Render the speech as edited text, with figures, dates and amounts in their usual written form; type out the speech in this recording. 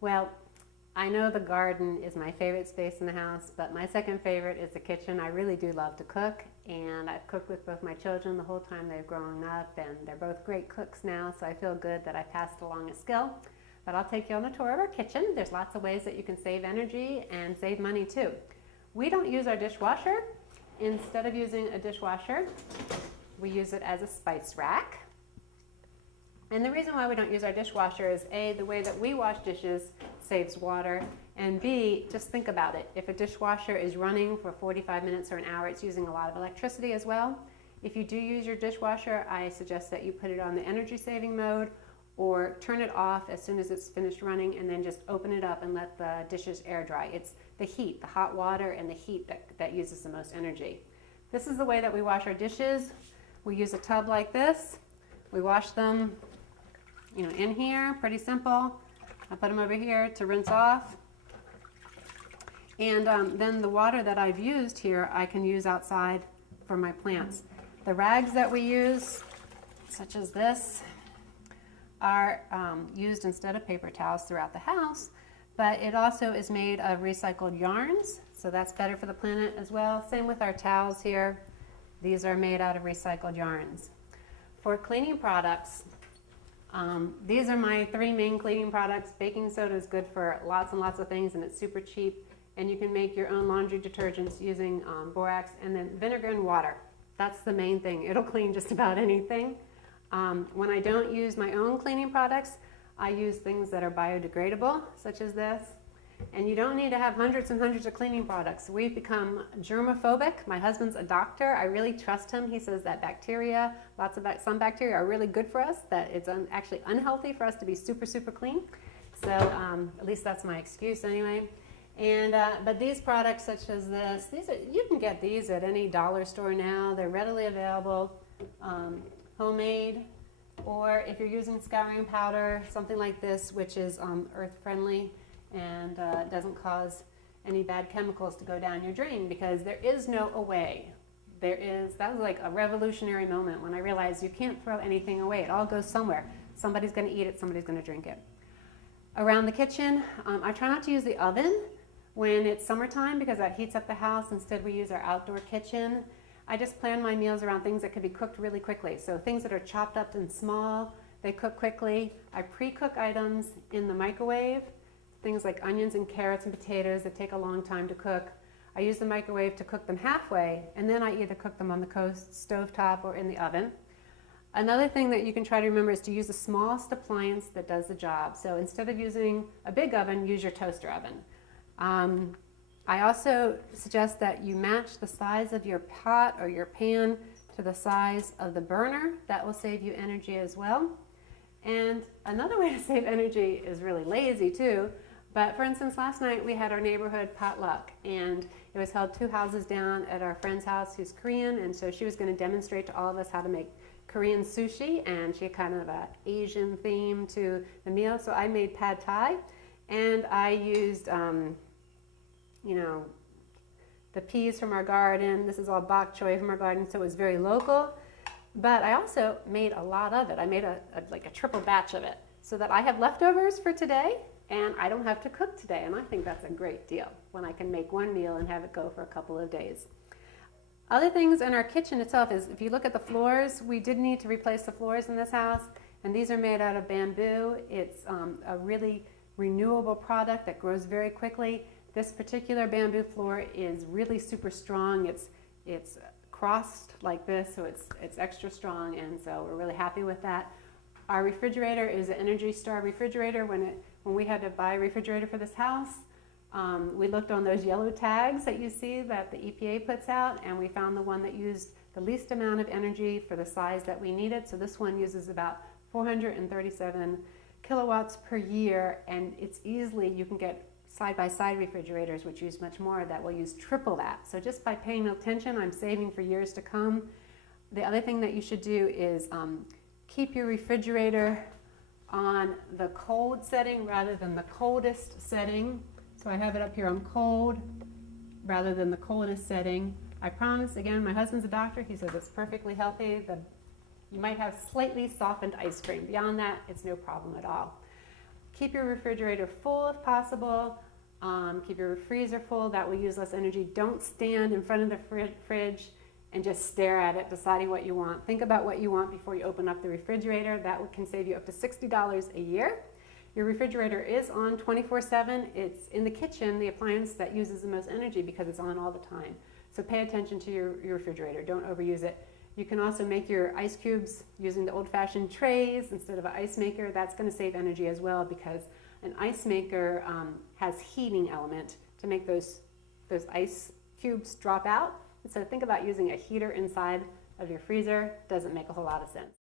Well, I know the garden is my favorite space in the house, but my second favorite is the kitchen. I really do love to cook, and I've cooked with both my children the whole time they've grown up, and they're both great cooks now, so I feel good that I passed along a skill. But I'll take you on a tour of our kitchen. There's lots of ways that you can save energy and save money too. We don't use our dishwasher. Instead of using a dishwasher, we use it as a spice rack. And the reason why we don't use our dishwasher is A, the way that we wash dishes saves water, and B, just think about it. If a dishwasher is running for 45 minutes or an hour, it's using a lot of electricity as well. If you do use your dishwasher, I suggest that you put it on the energy saving mode or turn it off as soon as it's finished running, and then just open it up and let the dishes air dry. It's the heat, the hot water and the heat that uses the most energy. This is the way that we wash our dishes. We use a tub like this. We wash them in here, pretty simple. I put them over here to rinse off. And then the water that I've used here, I can use outside for my plants. The rags that we use, such as this, are used instead of paper towels throughout the house, but it also is made of recycled yarns, so that's better for the planet as well. Same with our towels here. These are made out of recycled yarns. For cleaning products, these are my three main cleaning products. Baking soda is good for lots and lots of things, and it's super cheap. And you can make your own laundry detergents using borax, and then vinegar and water. That's the main thing. It'll clean just about anything. When I don't use my own cleaning products, I use things that are biodegradable, such as this. And you don't need to have hundreds and hundreds of cleaning products. We've become germophobic. My husband's a doctor. I really trust him. He says that bacteria, some bacteria are really good for us, that it's actually unhealthy for us to be super, super clean. So at least that's my excuse anyway. And but these products such as this, you can get these at any dollar store now. They're readily available, homemade, or if you're using scouring powder, something like this, which is earth friendly and doesn't cause any bad chemicals to go down your drain, because there is no away. That was like a revolutionary moment when I realized you can't throw anything away. It all goes somewhere. Somebody's going to eat it, somebody's going to drink it. Around the kitchen, I try not to use the oven when it's summertime because that heats up the house. Instead, we use our outdoor kitchen. I just plan my meals around things that can be cooked really quickly. So things that are chopped up and small, they cook quickly. I pre-cook items in the microwave, things like onions and carrots and potatoes that take a long time to cook. I use the microwave to cook them halfway, and then I either cook them on the stove top or in the oven. Another thing that you can try to remember is to use the smallest appliance that does the job. So instead of using a big oven, use your toaster oven. I also suggest that you match the size of your pot or your pan to the size of the burner. That will save you energy as well. And another way to save energy is really lazy too. But for instance, last night we had our neighborhood potluck, and it was held 2 houses down at our friend's house who's Korean, and so she was going to demonstrate to all of us how to make Korean sushi, and she had kind of an Asian theme to the meal. So I made pad thai, and I used the peas from our garden. This is all bok choy from our garden, so it was very local. But I also made a lot of it. I made like a triple batch of it so that I have leftovers for today and I don't have to cook today. And I think that's a great deal when I can make one meal and have it go for a couple of days. Other things in our kitchen itself is, if you look at the floors, we did need to replace the floors in this house, and these are made out of bamboo. It's a really renewable product that grows very quickly. This particular bamboo floor is really super strong. It's crossed like this, so it's extra strong, and so we're really happy with that. Our refrigerator is an Energy Star refrigerator. When we had to buy a refrigerator for this house, we looked on those yellow tags that you see that the EPA puts out, and we found the one that used the least amount of energy for the size that we needed. So this one uses about 437 kilowatts per year, and it's easily, you can get side-by-side refrigerators which use much more that will use triple that. So just by paying attention, I'm saving for years to come. The other thing that you should do is keep your refrigerator on the cold setting rather than the coldest setting. So I have it up here on cold rather than the coldest setting. I promise, again, my husband's a doctor. He says it's perfectly healthy. You might have slightly softened ice cream. Beyond that, it's no problem at all. keep your refrigerator full if possible. Keep your freezer full. That will use less energy. Don't stand in front of the fridge and just stare at it, deciding what you want. Think about what you want before you open up the refrigerator. That can save you up to $60 a year. Your refrigerator is on 24/7. It's in the kitchen, the appliance that uses the most energy because it's on all the time. So pay attention to your refrigerator. Don't overuse it. You can also make your ice cubes using the old-fashioned trays instead of an ice maker. That's going to save energy as well because an ice maker has heating element to make those ice cubes drop out. And so think about using a heater inside of your freezer. Doesn't make a whole lot of sense.